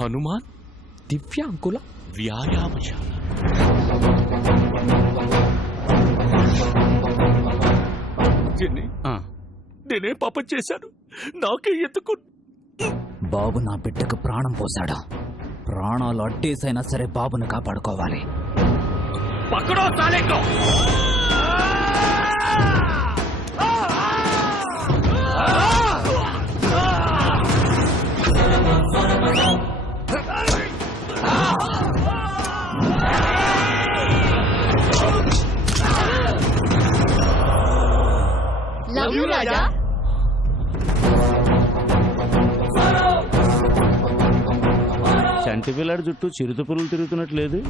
హనుమాన్ దివ్యాంకుల వ్యాయామశాల. నేనే పాపం చేశాను, నాకే ఎత్తుకు. బాబు నా బిడ్డకు ప్రాణం పోశాడు. ప్రాణాలు అడ్డేసైనా సరే బాబుని కాపాడుకోవాలి. పక్కడో సాలేకో. లవ్ యూ రాజా. చంటి పిల్లాడి చుట్టూ చిరుత పురులు తిరుగుతున్నట్లేదు.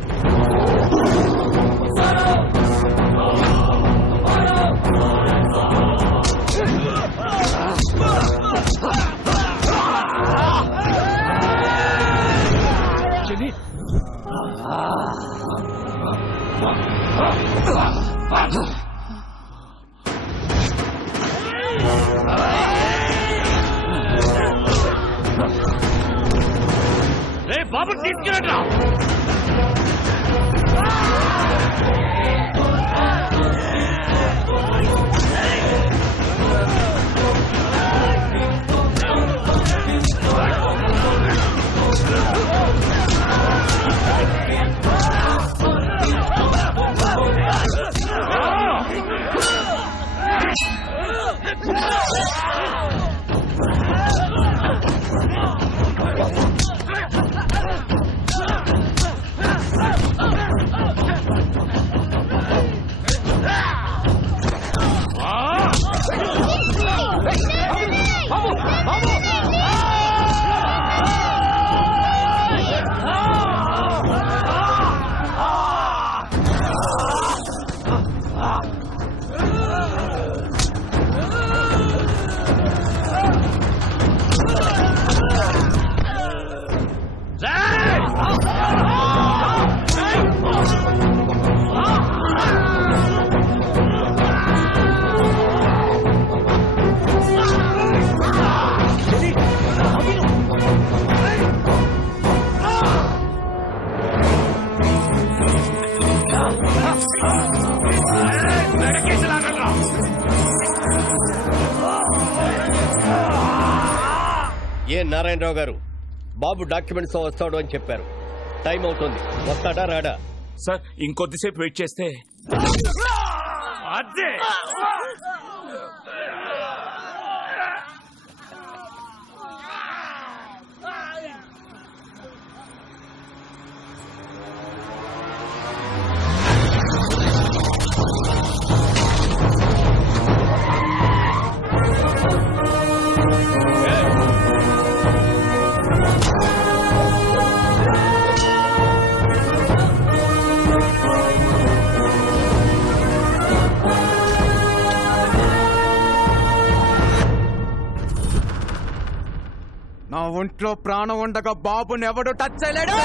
బాబు తీసుకెళ్ళరా. ఏ నారాయణరావు గారు, బాబు డాక్యుమెంట్స్ వస్తాడు అని చెప్పారు. టైం అవుతుంది, వస్తాడా రాడా? సార్ ఇంకొద్దిసేపు వెయిట్ చేస్తే. అదే నా ఒంట్లో ప్రాణం ఉండగా బాబుని ఎవడు టచ్ చేయలేడు.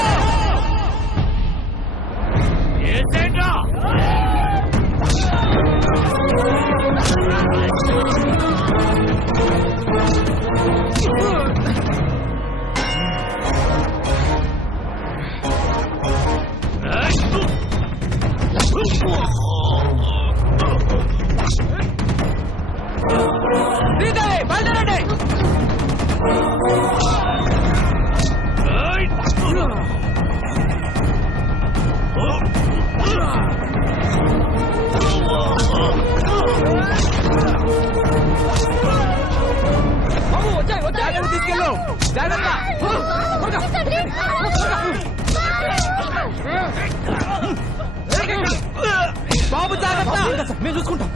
బాబు జాగ్రత్త, మేము చూసుకుంటాం.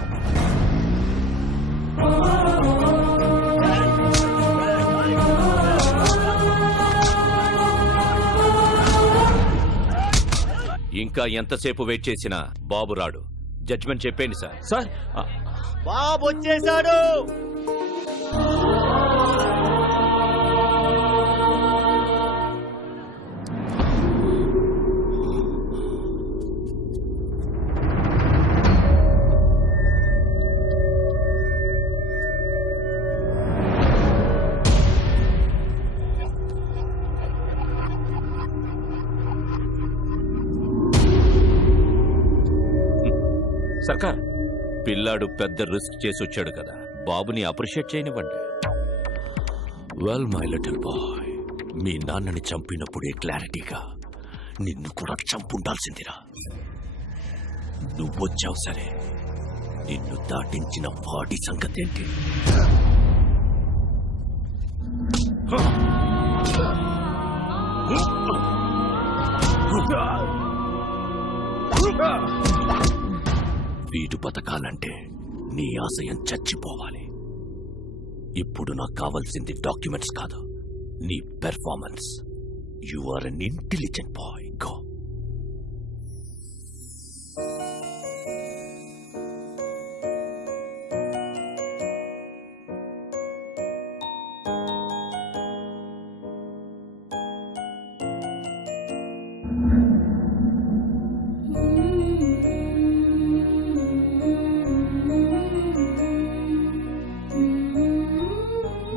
ఇంకా ఎంతసేపు వెయిట్ చేసినా బాబు రాడు. జడ్జిమెంట్ చెప్పండి సార్. సార్ బాబు వచ్చేసాడు. సర్కార్ పిల్లాడు పెద్ద రిస్క్ చేసి వచ్చాడు కదా, బాబుని అప్రిషియేట్ చేయనివ్వండి. వెల్ మై లిటిల్ బాయ్, మీ నాన్నని చంపినప్పుడే క్లారిటీగా నిన్ను కూడా చంపుండాల్సిందిరా. నువ్వొచ్చావు సరే, నిన్ను దాటించిన వాడి సంగతి ఏంటి? వీడు బతకాలంటే నీ ఆశయం చచ్చిపోవాలి. ఇప్పుడు నాకు కావాల్సింది డాక్యుమెంట్స్ కాదు, నీ performance. You are an intelligent boy. Go.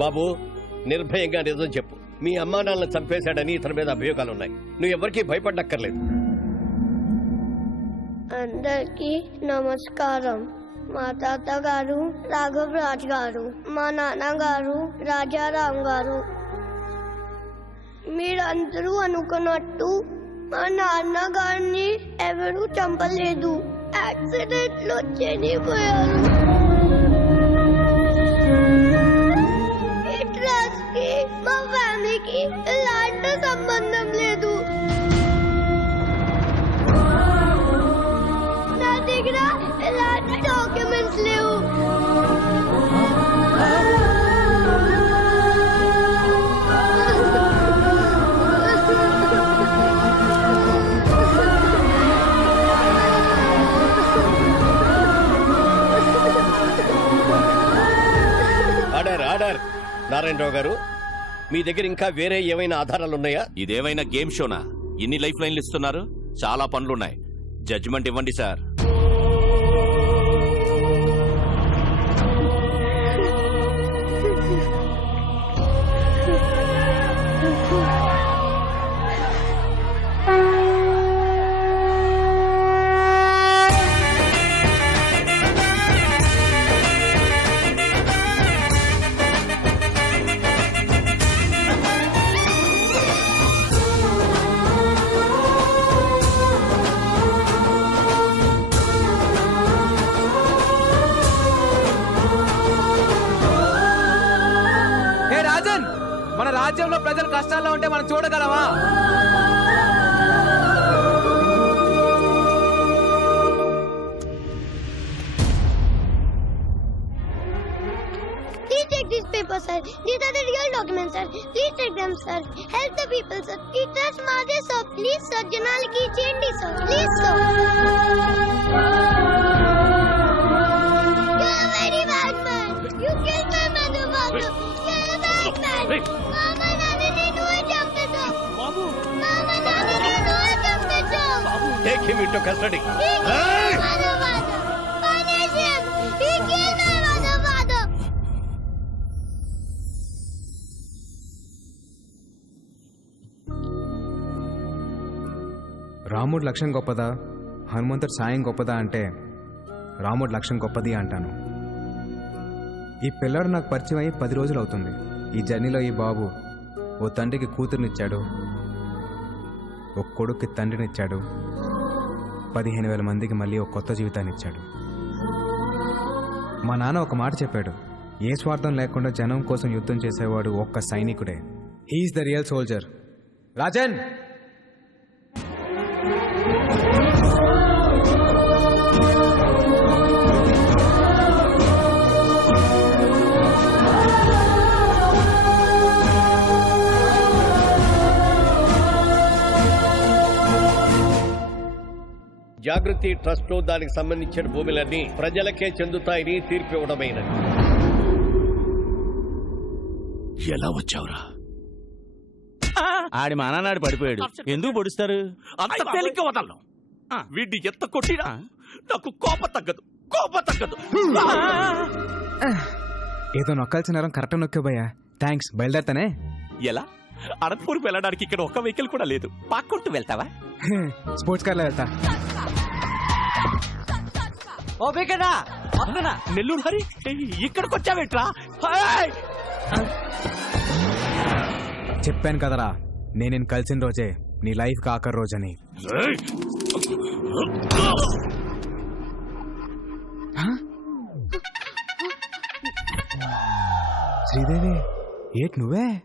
బాబు, నిర్భయంగా నిజం చెప్పు. మీ అమ్మా నాన్నలను చంపేశాడని ఇతని మీద అభియోగాలున్నాయి. నువ్వు ఎవరికీ భయపడక్కర్లేదు. అందరికీ నమస్కారం. మా తాతగారు రాఘవ్ రాజ్ గారు, మా నాన్నగారు రాజారాం గారు. మీరందరూ అనుకున్నట్టు మా నాన్నగారిని ఎవరూ చంపలేదు, యాక్సిడెంట్ లో చనిపోయారు. ఈ ట్రస్ట్ కి మా ఫ్యామిలీకి ఎలాంటి సంబంధం లేదు. నా దగ్గర ఎలాంటి డాక్యుమెంట్స్ లేవు. Order order. నారాయణరావు గారు, మీ దగ్గర ఇంకా వేరే ఏమైనా ఆధారాలు ఉన్నాయా? ఇదేమైనా గేమ్ షోనా? ఇన్ని లైఫ్ లైన్లు ఇస్తున్నారు? చాలా పనులున్నాయి. జడ్జిమెంట్ ఇవ్వండి సార్. హే రాజన్, మన రాజ్యంలో ప్రజలు కష్టాల్లో ఉంటే మనం చూడగలమా? Please take these papers, sir. These are the real documents, sir. Please take them, sir. Help the people, sir. We trust Mother, sir. Please, sir. Janaliki Chendi, sir. Please, sir. You're a very bad man. You killed my mother, father. You're a bad man. Mama, Nana, need to jump it up. Mama, Nana, need to jump it up. Take him into custody. He killed my mother, father. Punish him. He killed my mother, father. రాముడు లక్ష్యం గొప్పదా, హనుమంతుడు సాయం గొప్పదా అంటే రాముడు లక్ష్యం గొప్పది అంటాను. ఈ పిల్లాడు నాకు పరిచయం అయ్యి 10 రోజులు అవుతుంది. ఈ జర్నీలో ఈ బాబు ఓ తండ్రికి కూతురునిచ్చాడు, ఒక కొడుక్కి తండ్రినిచ్చాడు, 15,000 మందికి మళ్ళీ ఒక కొత్త జీవితాన్ని ఇచ్చాడు. మా నాన్న ఒక మాట చెప్పాడు, ఏ స్వార్థం లేకుండా జనం కోసం యుద్ధం చేసేవాడు ఒక్క సైనికుడే. He's the real soldier. Rajan, Jagruti trust లో దానికి సంబంధించిన భూములన్నీ ప్రజలకే చెందుతాయని తీర్పు ఇవ్వడమైనది. ఎలా వచ్చావురా? ఆడి మా నాన్నాడు పడిపోయాడు. ఎందుకు పొడుస్తారు? అంత తేలిక వదలను. వీడిని ఎంత కొట్టినా నాకు కోపం తగ్గదు. ఏదో నొక్కాల్సిన నేరం కరెక్ట్ నొక్కేబోయా. థ్యాంక్స్, బయలుదేరతానే. ఎలా? అనంతపూర్కి వెళ్ళడానికి ఇక్కడ ఒక్క వెహికల్ కూడా లేదు. పాక్కుంటూ వెళ్తావా? స్పోర్ట్స్ కార్లో వెళ్తా. ఓ బేకడా వస్తున్నా. నెల్లూరు హరి ఇక్కడికి వచ్చావేట్రా? చెప్పాను కదరా నేను కలిసిన రోజే నీ లైఫ్ ఆఖరి రోజని. శ్రీదేవి ఏట్ నువ్వే?